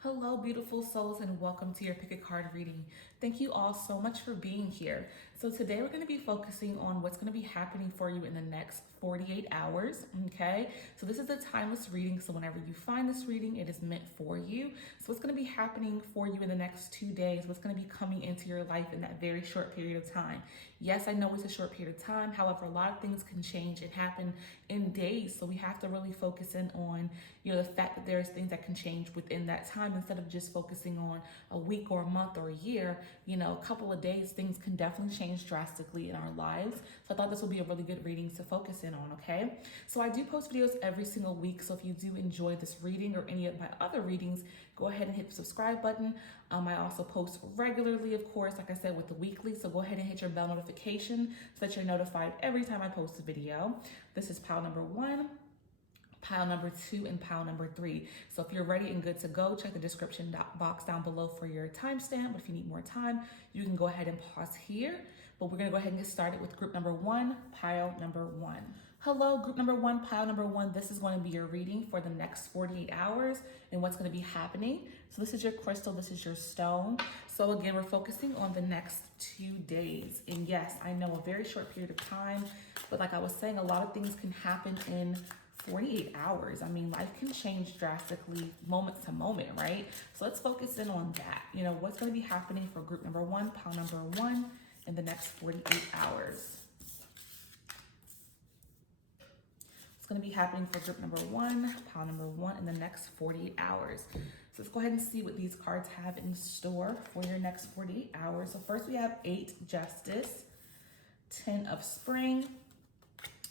Hello, beautiful souls, and welcome to your Pick a Card reading. Thank you all so much for being here. So today we're going to be focusing on what's going to be happening for you in the next 48 hours, okay? So this is a timeless reading, so whenever you find this reading, it is meant for you. So what's going to be happening for you in the next 2 days, what's going to be coming into your life in that very short period of time. Yes, I know it's a short period of time, however, a lot of things can change and happen in days, so we have to really focus in on, the fact that there's things that can change within that time instead of just focusing on a week or a month or a year. A couple of days, things can definitely change drastically in our lives. So I thought this would be a really good reading to focus in on, okay? So I do post videos every single week. So if you do enjoy this reading or any of my other readings, go ahead and hit the subscribe button. I also post regularly, of course, like I said, with the weekly. So go ahead and hit your bell notification so that you're notified every time I post a video. This is pile number 1. Pile number 2 and pile number 3. So if you're ready and good to go, check the description box down below for your timestamp. If you need more time, you can go ahead and pause here. But we're gonna go ahead and get started with group number 1, pile number 1. Hello, group number 1, pile number 1. This is going to be your reading for the next 48 hours and what's going to be happening. So this is your crystal, this is your stone. So again, we're focusing on the next 2 days. And yes, I know a very short period of time, but like I was saying, a lot of things can happen in 48 hours. I mean, life can change drastically moment to moment, right? So let's focus in on that. What's going to be happening for group number 1, pile number 1 in the next 48 hours. What's going to be happening for group number 1, pile number 1 in the next 48 hours. So let's go ahead and see what these cards have in store for your next 48 hours. So first we have 8 Justice, 10 of Spring,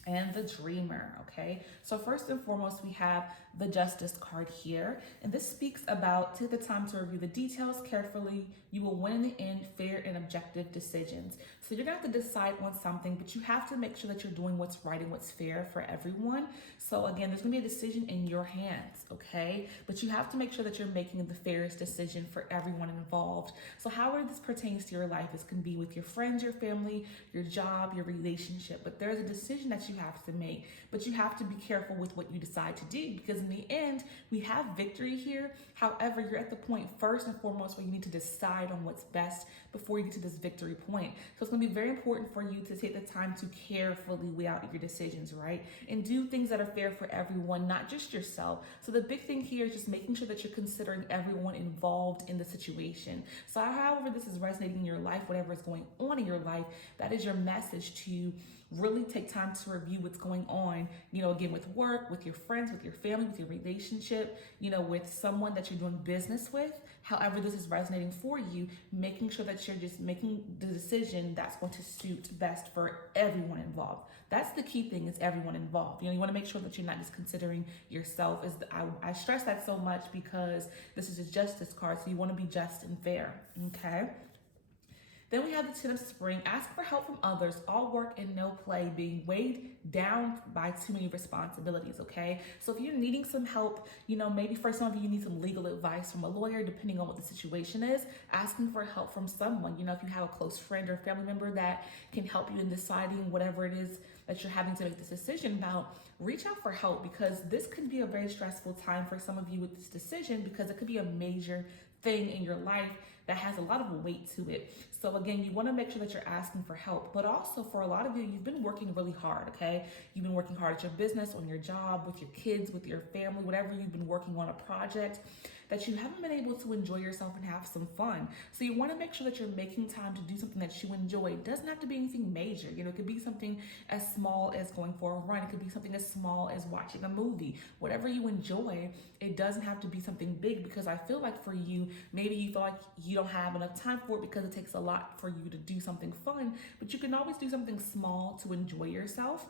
and the Dreamer, okay? So first and foremost, we have the Justice card here, and this speaks about take the time to review the details carefully. You will win in the end fair and objective decisions. So you're gonna have to decide on something, but you have to make sure that you're doing what's right and what's fair for everyone. So again, there's gonna be a decision in your hands, okay? But you have to make sure that you're making the fairest decision for everyone involved. So however this pertains to your life, this can be with your friends, your family, your job, your relationship, but there's a decision that you have to make, but you have to be careful with what you decide to do, because in the end, we have victory here. However, you're at the point first and foremost where you need to decide on what's best before you get to this victory point. So it's going to be very important for you to take the time to carefully weigh out your decisions, right? And do things that are fair for everyone, not just yourself. So the big thing here is just making sure that you're considering everyone involved in the situation. So however this is resonating in your life, whatever is going on in your life, that is your message to really take time to review what's going on, again, with work, with your friends, with your family, with your relationship, with someone that you're doing business with. However this is resonating for you, making sure that you're just making the decision that's going to suit best for everyone involved. That's the key thing, is everyone involved. You want to make sure that you're not just considering yourself. I stress that so much because this is a Justice card, so you want to be just and fair, okay? Then we have the 10 of Spring. Ask for help from others. All work and no play, being weighed down by too many responsibilities, okay? So if you're needing some help, maybe for some of you need some legal advice from a lawyer, depending on what the situation is, asking for help from someone. If you have a close friend or family member that can help you in deciding whatever it is that you're having to make this decision about, reach out for help, because this could be a very stressful time for some of you with this decision, because it could be a major thing in your life that has a lot of weight to it. So again, you want to make sure that you're asking for help, but also for a lot of you, you've been working really hard, okay? You've been working hard at your business, on your job, with your kids, with your family, whatever you've been working on, a project that you haven't been able to enjoy yourself and have some fun. So you want to make sure that you're making time to do something that you enjoy. It doesn't have to be anything major. It could be something as small as going for a run. It could be something as small as watching a movie. Whatever you enjoy, it doesn't have to be something big, because I feel like for you, maybe you feel like you don't have enough time for it because it takes a lot for you to do something fun, but you can always do something small to enjoy yourself.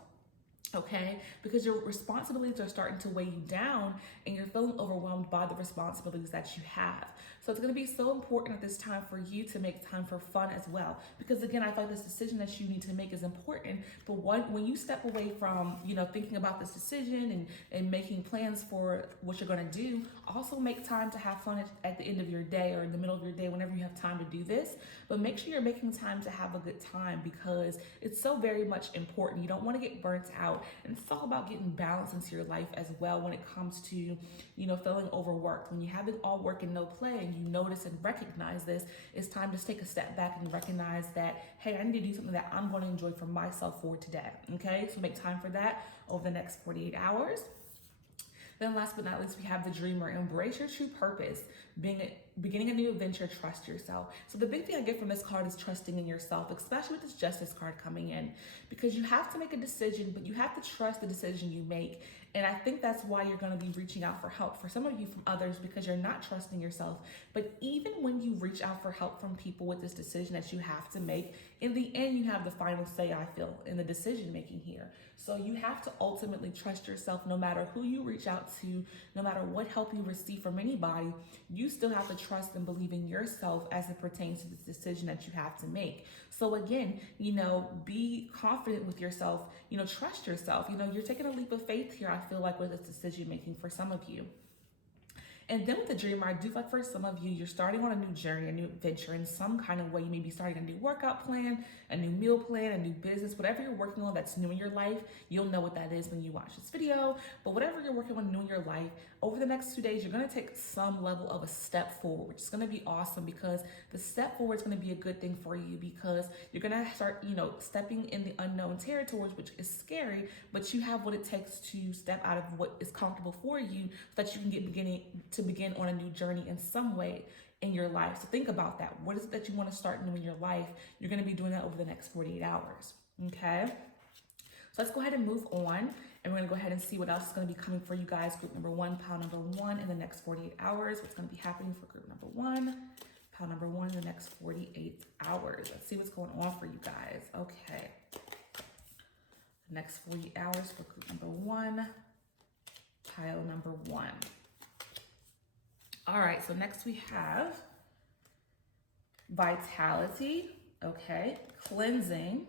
Okay, because your responsibilities are starting to weigh you down and you're feeling overwhelmed by the responsibilities that you have. So it's going to be so important at this time for you to make time for fun as well. Because again, I feel like this decision that you need to make is important. But when you step away from, thinking about this decision and making plans for what you're going to do, also make time to have fun at the end of your day or in the middle of your day, whenever you have time to do this. But make sure you're making time to have a good time, because it's so very much important. You don't want to get burnt out. out. And it's all about getting balance into your life as well when it comes to, feeling overworked. When you're having all work and no play and you notice and recognize this, it's time to take a step back and recognize that, hey, I need to do something that I'm going to enjoy for myself for today. Okay, so make time for that over the next 48 hours. Then last but not least, we have the dreamer. Embrace your true purpose. Beginning a new adventure, trust yourself. So the big thing I get from this card is trusting in yourself, especially with this justice card coming in, because you have to make a decision, but you have to trust the decision you make. And I think that's why you're going to be reaching out for help, for some of you from others, because you're not trusting yourself. But even when you reach out for help from people with this decision that you have to make, in the end, you have the final say, I feel, in the decision making here. So you have to ultimately trust yourself no matter who you reach out to, no matter what help you receive from anybody. You still have to trust and believe in yourself as it pertains to this decision that you have to make. So again, be confident with yourself, trust yourself. You're taking a leap of faith here, I feel like, with this decision making for some of you. And then with the dreamer, I do feel like for some of you, you're starting on a new journey, a new adventure in some kind of way. You may be starting a new workout plan, a new meal plan, a new business, whatever you're working on that's new in your life. You'll know what that is when you watch this video. But whatever you're working on new in your life, over the next 2 days, you're going to take some level of a step forward, which is going to be awesome, because the step forward is going to be a good thing for you, because you're going to start, stepping in the unknown territories, which is scary, but you have what it takes to step out of what is comfortable for you so that you can begin on a new journey in some way in your life. So think about that. What is it that you want to start new in your life? You're going to be doing that over the next 48 hours. Okay. So let's go ahead and move on. And we're going to go ahead and see what else is going to be coming for you guys. Group number one, pile number one in the next 48 hours. What's going to be happening for group number one, pile number one in the next 48 hours. Let's see what's going on for you guys. Okay. The next 48 hours for group number one, pile number one. All right, so next we have vitality, okay, cleansing,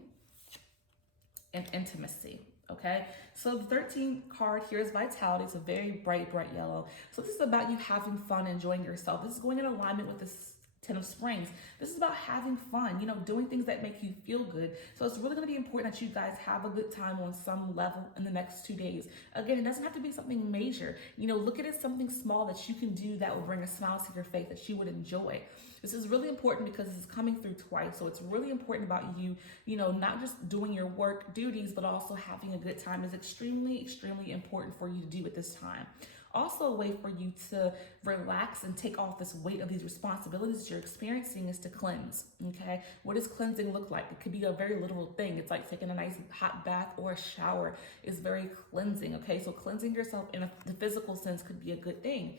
and intimacy, okay? So the 13th card here is vitality. It's a very bright yellow. So this is about you having fun, enjoying yourself. This is going in alignment with this 10 of Springs. This is about having fun, doing things that make you feel good. So it's really going to be important that you guys have a good time on some level in the next 2 days. Again, it doesn't have to be something major. Look at it as something small that you can do that will bring a smile to your face, that you would enjoy. This is really important because it's coming through twice. So it's really important about you, not just doing your work duties, but also having a good time is extremely, extremely important for you to do at this time. Also, a way for you to relax and take off this weight of these responsibilities you're experiencing is to cleanse, okay? What does cleansing look like? It could be a very literal thing. It's like taking a nice hot bath or a shower is very cleansing, okay? So cleansing yourself in the physical sense could be a good thing.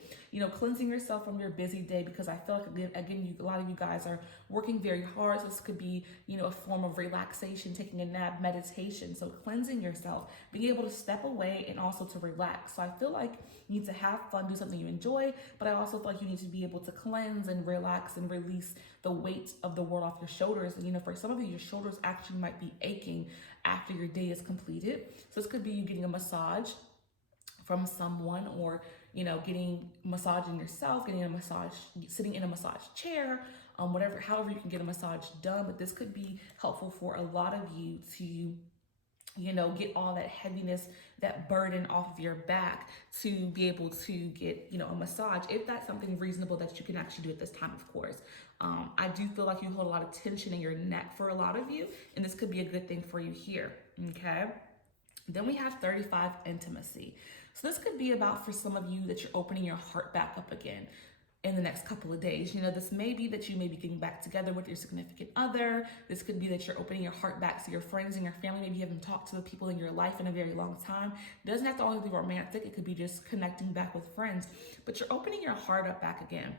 Cleansing yourself from your busy day, because I feel like, again, a lot of you guys are working very hard. So this could be, a form of relaxation, taking a nap, meditation. So cleansing yourself, being able to step away and also to relax. So I feel like you need to have fun, do something you enjoy, but I also feel like you need to be able to cleanse and relax and release the weight of the world off your shoulders. And for some of you, your shoulders actually might be aching after your day is completed. So this could be you getting a massage from someone, or massaging yourself, getting a massage, sitting in a massage chair, however you can get a massage done. But this could be helpful for a lot of you to get all that heaviness, that burden off of your back, to be able to get, a massage, if that's something reasonable that you can actually do at this time, of course. I do feel like you hold a lot of tension in your neck for a lot of you, and this could be a good thing for you here, okay? Then we have 35, intimacy. So this could be about, for some of you, that you're opening your heart back up again in the next couple of days. This may be that you may be getting back together with your significant other. This could be that you're opening your heart back to your friends and your family. Maybe you haven't talked to the people in your life in a very long time. It doesn't have to always be romantic. It could be just connecting back with friends, but you're opening your heart up back again.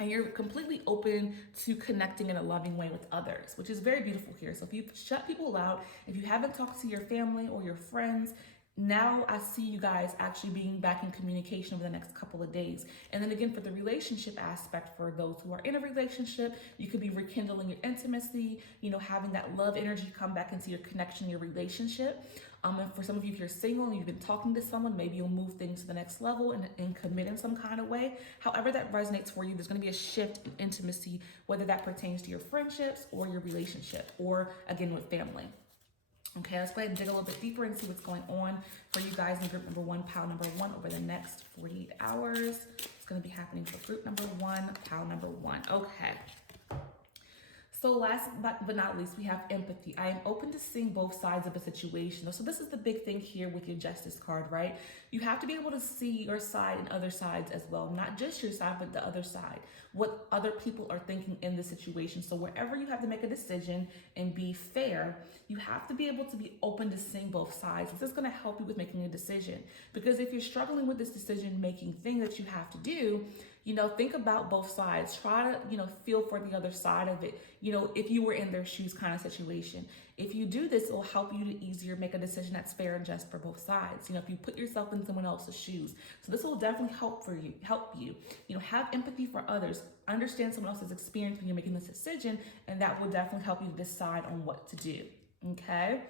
And you're completely open to connecting in a loving way with others, which is very beautiful here. So if you've shut people out, if you haven't talked to your family or your friends, now I see you guys actually being back in communication over the next couple of days. And then again, for the relationship aspect, for those who are in a relationship, you could be rekindling your intimacy, having that love energy come back into your connection, your relationship. And for some of you, if you're single and you've been talking to someone, maybe you'll move things to the next level and commit in some kind of way. However that resonates for you, there's going to be a shift in intimacy, whether that pertains to your friendships or your relationship, or again with family. Okay, let's go ahead and dig a little bit deeper and see what's going on for you guys in group number one, pile number one, over the next 48 hours. It's going to be happening for group number one, pile number one. Okay. So last but not least, we have empathy. I am open to seeing both sides of a situation. So this is the big thing here with your justice card, right? You have to be able to see your side and other sides as well. Not just your side, but the other side. What other people are thinking in the situation. So wherever you have to make a decision and be fair, you have to be able to be open to seeing both sides. This is going to help you with making a decision. Because if you're struggling with this decision-making thing that you have to do, think about both sides. Try to, feel for the other side of it. If you were in their shoes kind of situation. If you do this, it will help you to easier make a decision that's fair and just for both sides. If you put yourself in someone else's shoes. So this will definitely help you. Have empathy for others. Understand someone else's experience when you're making this decision, and that will definitely help you to decide on what to do. Okay?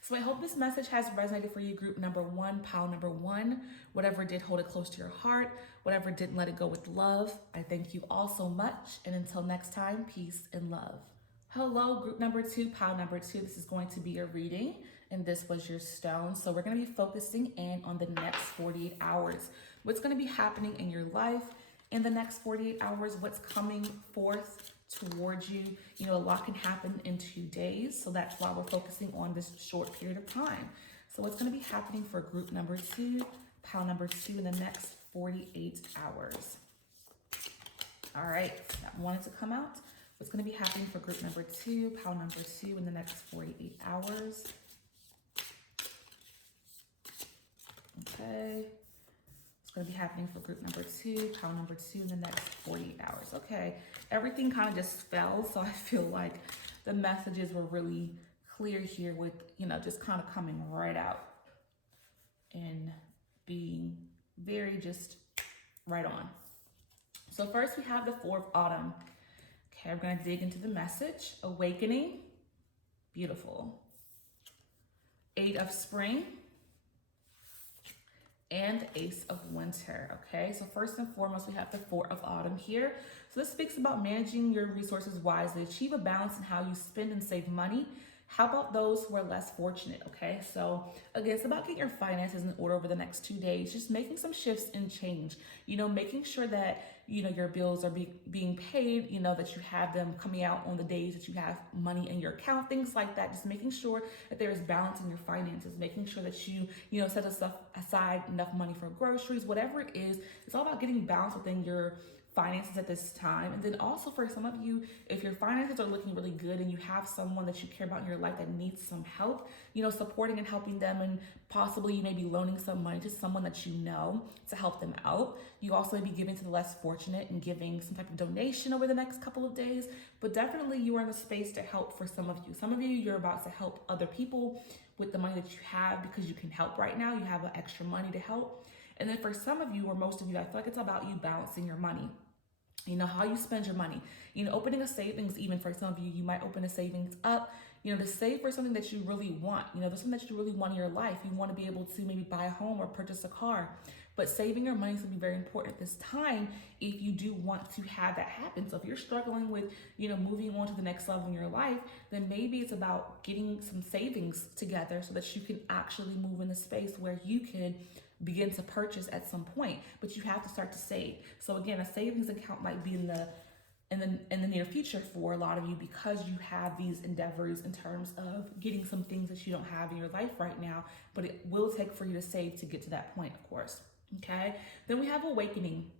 So I hope this message has resonated for you, group number one, pile number one. Whatever did, hold it close to your heart. Whatever didn't, let it go with love. I thank you all so much. And until next time, peace and love. Hello, group number two, pile number two. This is going to be a reading, and this was your stone. So we're going to be focusing in on the next 48 hours. What's going to be happening in your life in the next 48 hours, what's coming forth towards you. A lot can happen in 2 days, so that's why we're focusing on this short period of time. So what's going to be happening for group number two, pile number two, in the next 48 hours. All right, that wanted to come out. What's going to be happening for group number two, pile number two, in the next 48 hours. Okay. Going to be happening for group number two, pile number two, in the next 48 hours. Okay, everything kind of just fell, so I feel like the messages were really clear here with, just kind of coming right out and being very just right on. So first we have the 4 of autumn. Okay, I'm going to dig into the message. Awakening, beautiful. 8 of spring. And Ace of Winter. Okay, so first and foremost, we have the 4 of autumn here. So this speaks about managing your resources wisely, achieve a balance in how you spend and save money. How about those who are less fortunate? Okay, so again, it's about getting your finances in order over the next 2 days, just making some shifts and change, making sure that, your bills are being paid, that you have them coming out on the days that you have money in your account, things like that. Just making sure that there is balance in your finances, making sure that you, set aside enough money for groceries, whatever it is. It's all about getting balance within your finances at this time. And then also for some of you, if your finances are looking really good and you have someone that you care about in your life that needs some help, supporting and helping them, and possibly you may be loaning some money to someone that to help them out. You also may be giving to the less fortunate and giving some type of donation over the next couple of days, but definitely you are in the space to help for some of you. Some of you, you're about to help other people with the money that you have because you can help right now. You have extra money to help. And then for some of you, or most of you, I feel like it's about you balancing your money. How you spend your money, opening a savings. Even for some of you, you might open a savings up, to save for something that you really want. There's something that you really want in your life. You want to be able to maybe buy a home or purchase a car, but saving your money is going to be very important at this time if you do want to have that happen. So if you're struggling with, moving on to the next level in your life, then maybe it's about getting some savings together so that you can actually move in a space where you can begin to purchase at some point, but you have to start to save. So again, a savings account might be in the near future for a lot of you, because you have these endeavors in terms of getting some things that you don't have in your life right now, but it will take for you to save to get to that point, of course. Okay, then we have awakening.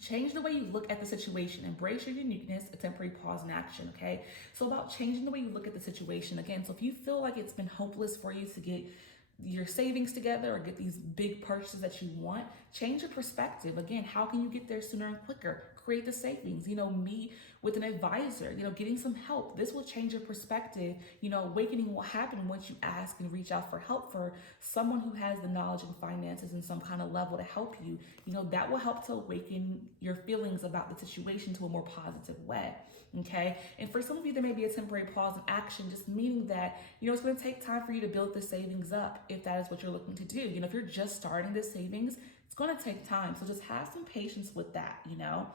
Change the way you look at the situation. Embrace your uniqueness, a temporary pause in action. Okay, so about changing the way you look at the situation. Again, so if you feel like it's been hopeless for you to get your savings together or get these big purchases that you want, change your perspective. Again, how can you get there sooner and quicker? Create the savings, meet with an advisor, getting some help. This will change your perspective. Awakening will happen once you ask and reach out for help for someone who has the knowledge and finances in some kind of level to help you. That will help to awaken your feelings about the situation to a more positive way. Okay. And for some of you, there may be a temporary pause in action, just meaning that, it's going to take time for you to build the savings up if that is what you're looking to do. If you're just starting the savings, It's going to take time. So just have some patience with that, you know.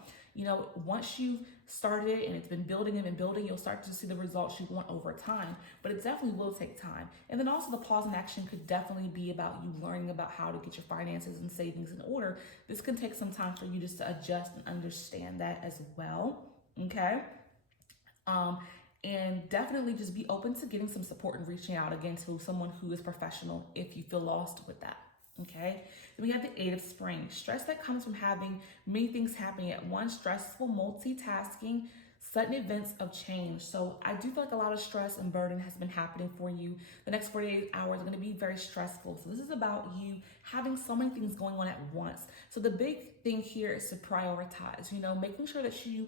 Once you've started and it's been building and building, you'll start to see the results you want over time, but it definitely will take time. And then also the pause in action could definitely be about you learning about how to get your finances and savings in order. This can take some time for you just to adjust and understand that as well. Okay. And definitely just be open to getting some support and reaching out again to someone who is professional if you feel lost with that. Okay, then we have the 8 of spring. Stress that comes from having many things happening at once, stressful multitasking, sudden events of change. So I do feel like a lot of stress and burden has been happening for you. The next 48 hours are going to be very stressful. So this is about you having so many things going on at once. So the big thing here is to prioritize, making sure that you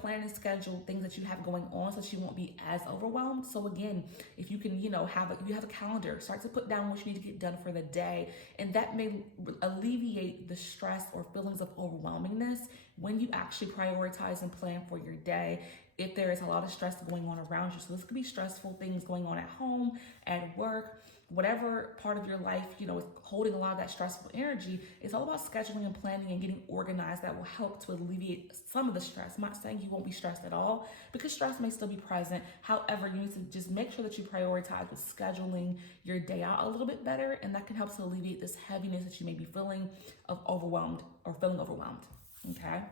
plan and schedule things that you have going on so that you won't be as overwhelmed. So again, if you can, you have a calendar, start to put down what you need to get done for the day. And that may alleviate the stress or feelings of overwhelmingness when you actually prioritize and plan for your day. If there is a lot of stress going on around you. So this could be stressful things going on at home, at work, whatever part of your life, is holding a lot of that stressful energy. It's all about scheduling and planning and getting organized. That will help to alleviate some of the stress. I'm not saying you won't be stressed at all, because stress may still be present. However, you need to just make sure that you prioritize with scheduling your day out a little bit better, and that can help to alleviate this heaviness that you may be feeling of overwhelmed or feeling overwhelmed. Okay.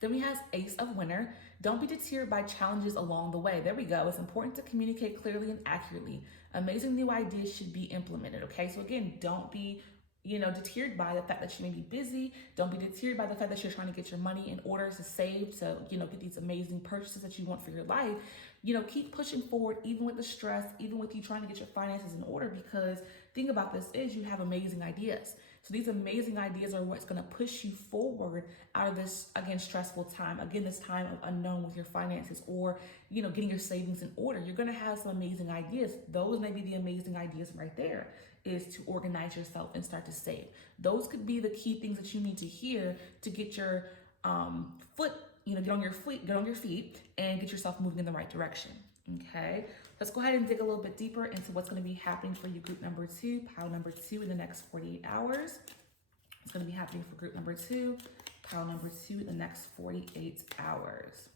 Then we have Ace of Winter. Don't be deterred by challenges along the way. There we go. It's important to communicate clearly and accurately. Amazing new ideas should be implemented. Okay. So again, don't be, deterred by the fact that you may be busy. Don't be deterred by the fact that you're trying to get your money in order to save, to, get these amazing purchases that you want for your life. Keep pushing forward, even with the stress, even with you trying to get your finances in order, because thing about this is you have amazing ideas. So these amazing ideas are what's going to push you forward out of this, again, stressful time. Again, this time of unknown with your finances, or, getting your savings in order. You're going to have some amazing ideas. Those may be the amazing ideas right there, is to organize yourself and start to save. Those could be the key things that you need to hear to get your foot, get on your feet and get yourself moving in the right direction. Okay, let's go ahead and dig a little bit deeper into what's going to be happening for you, group number 2, pile number 2, in the next 48 hours. It's going to be happening for group number 2, pile number 2, in the next 48 hours.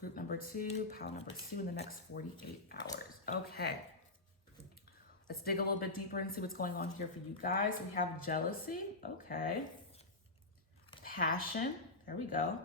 Group number 2, pile number 2, in the next 48 hours. Okay, let's dig a little bit deeper and see what's going on here for you guys. So we have jealousy. Okay, passion. There we go.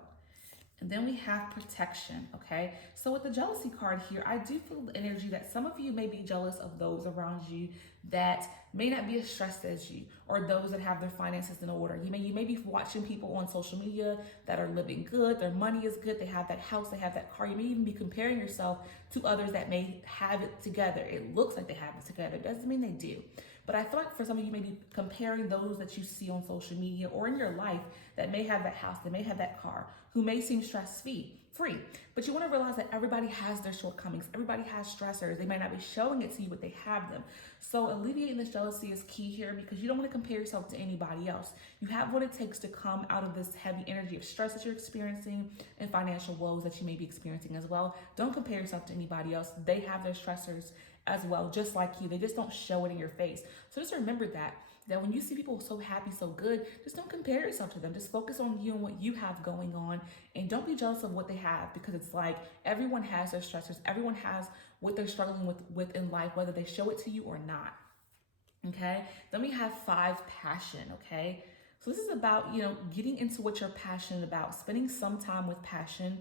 And then we have protection, okay? So with the jealousy card here, I do feel the energy that some of you may be jealous of those around you that may not be as stressed as you, or those that have their finances in order. You may be watching people on social media that are living good, their money is good, they have that house, they have that car. You may even be comparing yourself to others that may have it together. It looks like they have it together. It doesn't mean they do. But I feel like for some of you, may be comparing those that you see on social media or in your life that may have that house, that may have that car, who may seem stress-free. But you want to realize that everybody has their shortcomings. Everybody has stressors. They might not be showing it to you, but they have them. So alleviating this jealousy is key here, because you don't want to compare yourself to anybody else. You have what it takes to come out of this heavy energy of stress that you're experiencing and financial woes that you may be experiencing as well. Don't compare yourself to anybody else. They have their stressors as well, just like you. They just don't show it in your face. So just remember that when you see people so happy, so good, just don't compare yourself to them. Just focus on you and what you have going on, and don't be jealous of what they have, because it's like everyone has their stressors. Everyone has what they're struggling with in life, whether they show it to you or not. Okay. Then we have 5, passion. Okay. So this is about, getting into what you're passionate about, spending some time with passion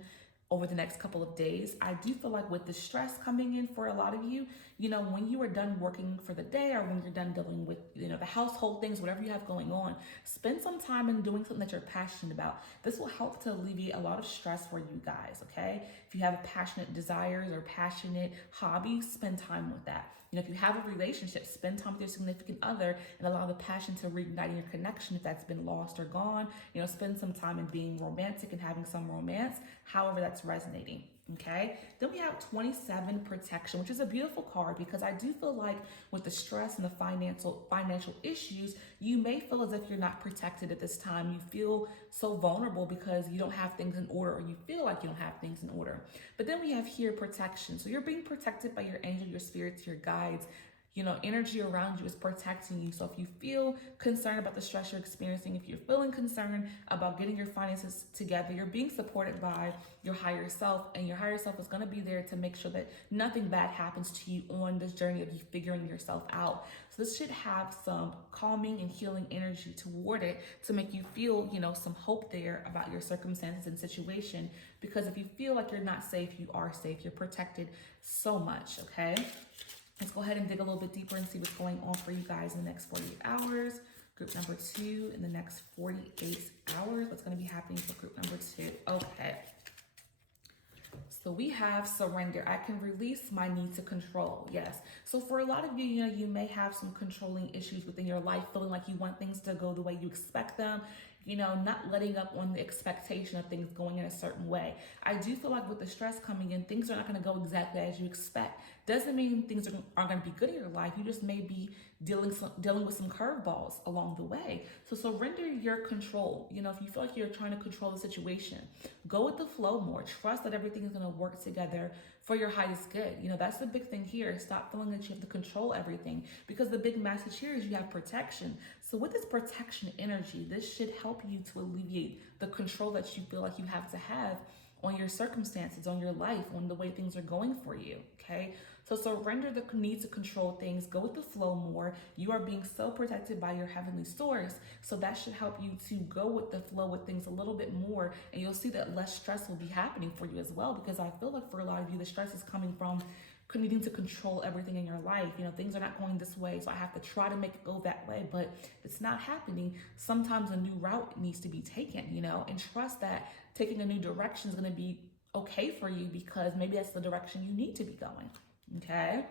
over the next couple of days. I do feel like with the stress coming in for a lot of you, when you are done working for the day, or when you're done dealing with, the household things, whatever you have going on, spend some time in doing something that you're passionate about. This will help to alleviate a lot of stress for you guys, okay? If you have passionate desires or passionate hobbies, spend time with that. If you have a relationship, spend time with your significant other and allow the passion to reignite in your connection if that's been lost or gone. Spend some time in being romantic and having some romance, however that's resonating. Okay, then we have 27, protection, which is a beautiful card, because I do feel like with the stress and the financial issues, you may feel as if you're not protected at this time. You feel so vulnerable because you don't have things in order, or you feel like you don't have things in order. But then we have here protection. So you're being protected by your angel, your spirits, your guides, energy around you is protecting you. So if you feel concerned about the stress you're experiencing, if you're feeling concerned about getting your finances together, you're being supported by your higher self, and your higher self is going to be there to make sure that nothing bad happens to you on this journey of you figuring yourself out. So this should have some calming and healing energy toward it to make you feel, some hope there about your circumstances and situation. Because if you feel like you're not safe, you are safe. You're protected so much, okay? Let's go ahead and dig a little bit deeper and see what's going on for you guys in the next 48 hours. Group number 2 in the next 48 hours. What's going to be happening for group number 2? Okay. So we have surrender. I can release my need to control. Yes. So for a lot of you, you may have some controlling issues within your life, feeling like you want things to go the way you expect them, not letting up on the expectation of things going in a certain way. I do feel like with the stress coming in, things are not going to go exactly as you expect. Doesn't mean things aren't going to be good in your life. You just may be dealing with some curveballs along the way. So surrender your control. If you feel like you're trying to control the situation, go with the flow more. Trust that everything is going to work together for your highest good. That's the big thing here. Stop feeling that you have to control everything, because the big message here is you have protection. So with this protection energy, this should help you to alleviate the control that you feel like you have to have on your circumstances, on your life, on the way things are going for you, okay? So surrender the need to control things, go with the flow more. You are being so protected by your heavenly source, so that should help you to go with the flow with things a little bit more, and you'll see that less stress will be happening for you as well, because I feel like for a lot of you, the stress is coming from needing to control everything in your life. Things are not going this way, so I have to try to make it go that way, but it's not happening. Sometimes a new route needs to be taken, and trust that taking a new direction is going to be okay for you, because maybe that's the direction you need to be going, okay?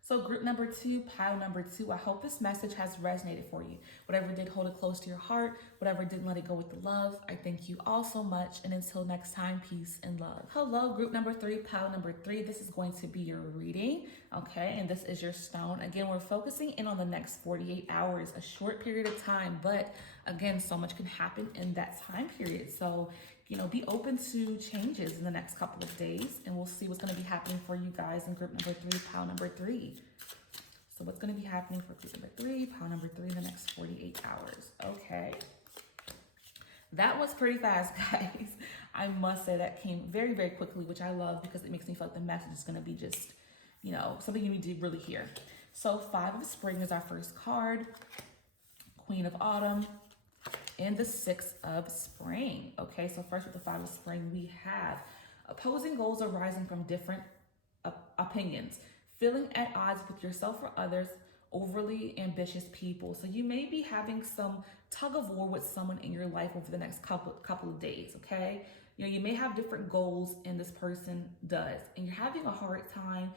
So group number 2, pile number 2, I hope this message has resonated for you. Whatever did, hold it close to your heart. Whatever didn't, let it go with the love. I thank you all so much. And until next time, peace and love. Hello, group number 3, pile number 3. This is going to be your reading, okay? And this is your stone. Again, we're focusing in on the next 48 hours, a short period of time. But again, so much can happen in that time period. So be open to changes in the next couple of days, and we'll see what's going to be happening for you guys in group number 3, pile number 3. So what's going to be happening for group number 3, pile number 3 in the next 48 hours? Okay. That was pretty fast, guys. I must say that came very, very quickly, which I love, because it makes me feel like the message is going to be just, something you need to really hear. So 5 of Spring is our first card, Queen of Autumn, and the 6 of Spring. Okay, so first with the 5 of Spring, we have opposing goals arising from different opinions, feeling at odds with yourself or others, overly ambitious people. So you may be having some tug of war with someone in your life over the next couple of days, okay? You may have different goals, and this person does, and you're having a hard time,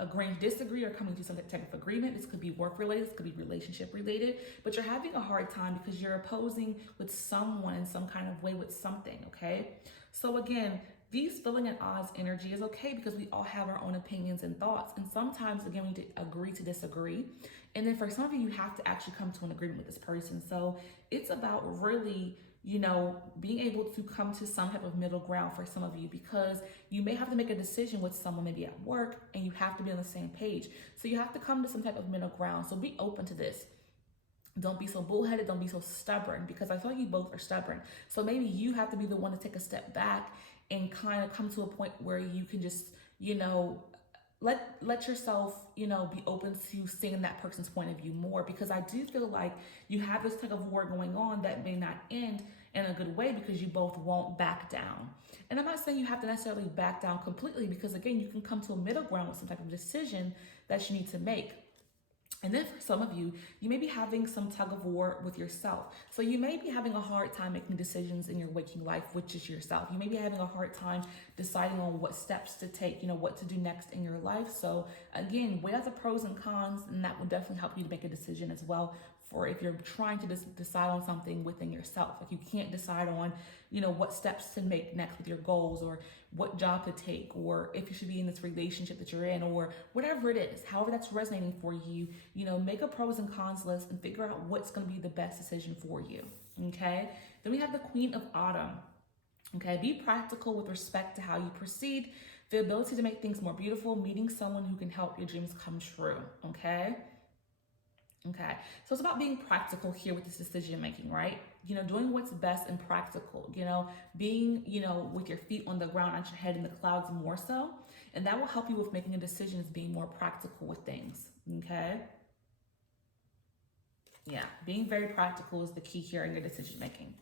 agreeing to disagree or coming to some type of agreement. This could be work related, this could be relationship related, but you're having a hard time because you're opposing with someone in some kind of way with something, okay? So again, these feeling at odds energy is okay, because we all have our own opinions and thoughts, and sometimes, again, we need to agree to disagree. And then for some of you, you have to actually come to an agreement with this person. So it's about really, being able to come to some type of middle ground for some of you, because you may have to make a decision with someone maybe at work, and you have to be on the same page. So you have to come to some type of middle ground. So be open to this. Don't be so bullheaded. Don't be so stubborn, because I feel like you both are stubborn. So maybe you have to be the one to take a step back and kind of come to a point where you can just, let yourself, be open to seeing that person's point of view more, because I do feel like you have this tug of war going on that may not end in a good way, because you both won't back down. And I'm not saying you have to necessarily back down completely, because again, you can come to a middle ground with some type of decision that you need to make. And then for some of you, you may be having some tug of war with yourself. So you may be having a hard time making decisions in your waking life, which is yourself. You may be having a hard time deciding on what steps to take, what to do next in your life. So again, weigh out the pros and cons, and that will definitely help you to make a decision as well. For if you're trying to decide on something within yourself, like you can't decide on, what steps to make next with your goals, or what job to take, or if you should be in this relationship that you're in, or whatever it is, however that's resonating for you, make a pros and cons list and figure out what's going to be the best decision for you. Okay. Then we have the Queen of Autumn. Okay, be practical with respect to how you proceed. The ability to make things more beautiful, meeting someone who can help your dreams come true, okay? Okay, so it's about being practical here with this decision making, right? Doing what's best and practical, being, with your feet on the ground, not your head in the clouds more so. And that will help you with making a decision, is being more practical with things, okay? Yeah, being very practical is the key here in your decision making.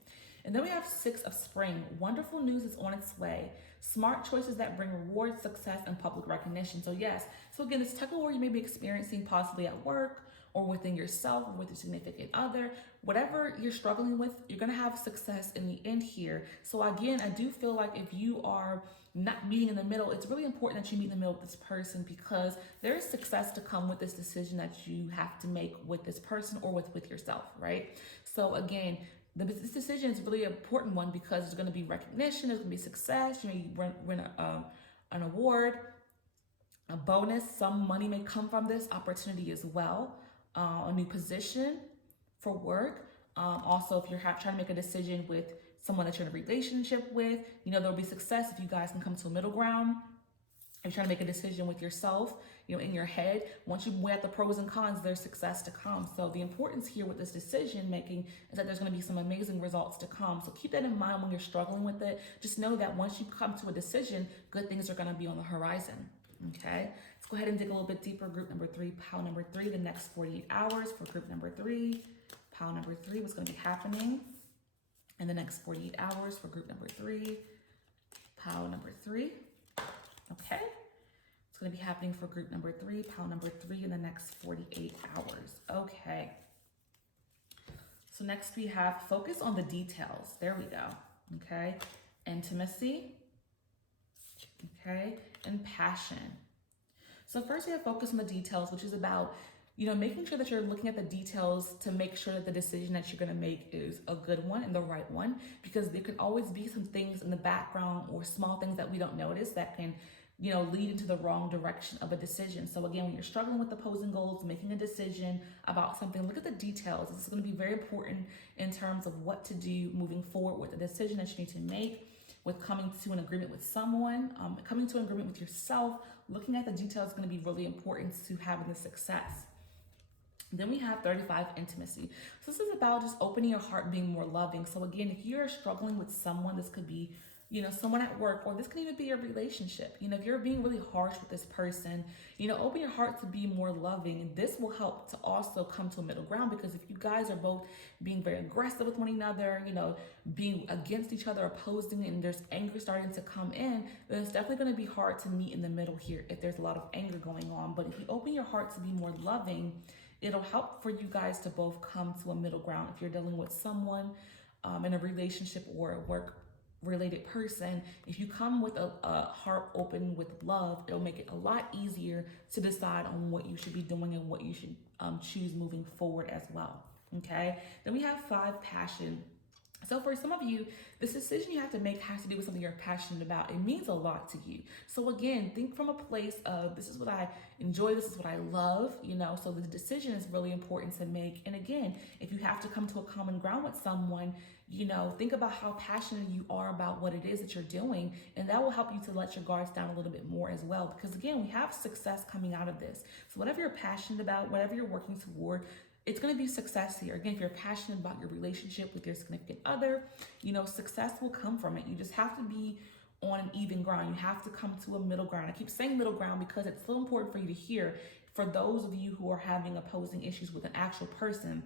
And then we have 6 of spring. Wonderful news is on its way. Smart choices that bring reward, success, and public recognition. So yes, so again, this tug of war you may be experiencing possibly at work or within yourself or with your significant other, whatever you're struggling with, you're gonna have success in the end here. So again, I do feel like if you are not meeting in the middle, it's really important that you meet in the middle with this person, because there is success to come with this decision that you have to make with this person or with yourself, right? So again, this decision is really an important one, because there's going to be recognition, there's going to be success, you win an award, a bonus, some money may come from this opportunity as well, a new position for work. Also, if you're trying to make a decision with someone that you're in a relationship with, there'll be success if you guys can come to a middle ground. If you're trying to make a decision with yourself, in your head, once you weigh out the pros and cons, there's success to come. So the importance here with this decision making is that there's going to be some amazing results to come. So keep that in mind when you're struggling with it. Just know that once you come to a decision, good things are going to be on the horizon. Okay, let's go ahead and dig a little bit deeper. Group number 3, pile number 3, the next 48 hours for group number 3. Pile number 3, what's going to be happening in the next 48 hours for group number 3. Pile number 3. Okay. Going to be happening for group number 3, pile number 3 in the next 48 hours. Okay. So next we have focus on the details. There we go. Okay. Intimacy. Okay. And passion. So first we have focus on the details, which is about, making sure that you're looking at the details to make sure that the decision that you're going to make is a good one and the right one, because there can always be some things in the background or small things that we don't notice that can lead into the wrong direction of a decision. So again, when you're struggling with opposing goals, making a decision about something, look at the details. This is going to be very important in terms of what to do moving forward with the decision that you need to make, with coming to an agreement with someone, coming to an agreement with yourself. Looking at the details is going to be really important to having the success. Then we have 35, intimacy. So this is about just opening your heart, being more loving. So again, if you're struggling with someone, this could be someone at work, or this can even be a relationship. If you're being really harsh with this person, open your heart to be more loving. And this will help to also come to a middle ground, because if you guys are both being very aggressive with one another, being against each other, opposing, and there's anger starting to come in, then it's definitely going to be hard to meet in the middle here if there's a lot of anger going on. But if you open your heart to be more loving, it'll help for you guys to both come to a middle ground. If you're dealing with someone in a relationship or a work related person, if you come with a heart open with love, it'll make it a lot easier to decide on what you should be doing and what you should choose moving forward as well. Okay, then we have 5, passion. So for some of you, this decision you have to make has to do with something you're passionate about. It means a lot to you. So again, think from a place of, this is what I enjoy, this is what I love, so the decision is really important to make. And again, if you have to come to a common ground with someone, think about how passionate you are about what it is that you're doing, and that will help you to let your guards down a little bit more as well. Because again, we have success coming out of this. So whatever you're passionate about, whatever you're working toward, it's going to be success here. Again, if you're passionate about your relationship with your significant other, success will come from it. You just have to be on an even ground. You have to come to a middle ground. I keep saying middle ground because it's so important for you to hear. For those of you who are having opposing issues with an actual person,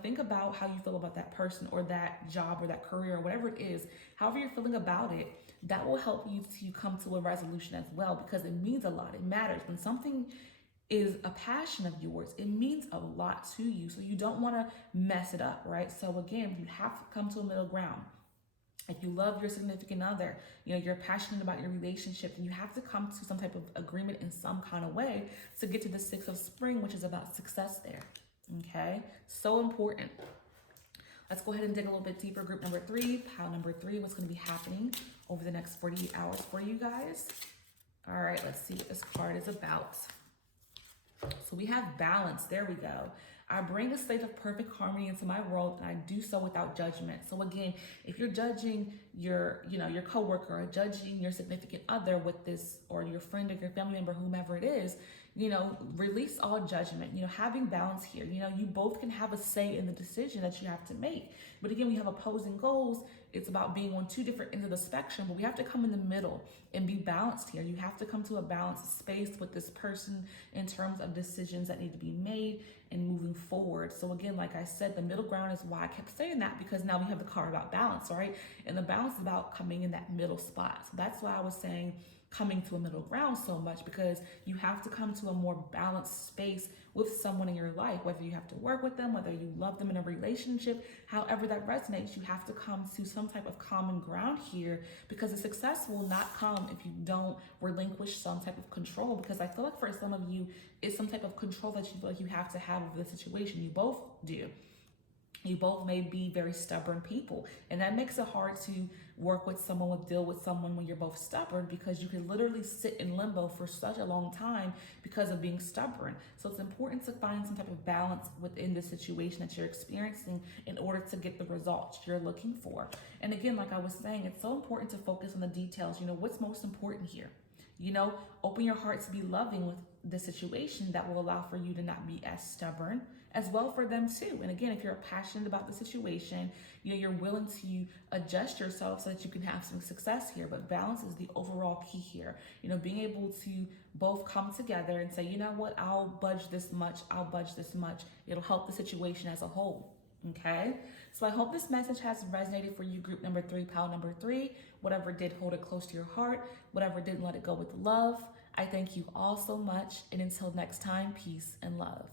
think about how you feel about that person or that job or that career or whatever it is. However you're feeling about it, that will help you to come to a resolution as well, because it means a lot. It matters. When something is a passion of yours, it means a lot to you. So you don't want to mess it up, right? So again, you have to come to a middle ground. If you love your significant other, you're passionate about your relationship, and you have to come to some type of agreement in some kind of way to get to the 6 of spring, which is about success there. Okay, so important. Let's go ahead and dig a little bit deeper. Group number 3, pile number 3, what's going to be happening over the next 48 hours for you guys. All right, let's see what this card is about. So we have balance. There we go. I bring a state of perfect harmony into my world, and I do so without judgment. So again, if you're judging your, your coworker, or judging your significant other with this, or your friend or your family member, whomever it is, release all judgment. Having balance here. You both can have a say in the decision that you have to make. But again, we have opposing goals. It's about being on two different ends of the spectrum, but we have to come in the middle and be balanced here. You have to come to a balanced space with this person in terms of decisions that need to be made and moving forward. So again, like I said, the middle ground is why I kept saying that, because now we have the card about balance, right? And the balance is about coming in that middle spot. So that's why I was saying coming to a middle ground so much, because you have to come to a more balanced space with someone in your life, whether you have to work with them, whether you love them in a relationship, however that resonates. You have to come to some type of common ground here, because the success will not come if you don't relinquish some type of control. Because I feel like for some of you, it's some type of control that you feel like you have to have over the situation. You both do. You both may be very stubborn people, and that makes it hard to work with someone, or deal with someone when you're both stubborn, because you can literally sit in limbo for such a long time because of being stubborn. So it's important to find some type of balance within the situation that you're experiencing in order to get the results you're looking for. And again, like I was saying, it's so important to focus on the details. What's most important here? Open your heart to be loving with the situation. That will allow for you to not be as stubborn, as well for them too. And again, if you're passionate about the situation, you're willing to adjust yourself so that you can have some success here. But balance is the overall key here. Being able to both come together and say, you know what, I'll budge this much, I'll budge this much. It'll help the situation as a whole. Okay, so I hope this message has resonated for you, group number 3, pile number 3. Whatever did, hold it close to your heart. Whatever didn't, let it go with love. I thank you all so much. And until next time, peace and love.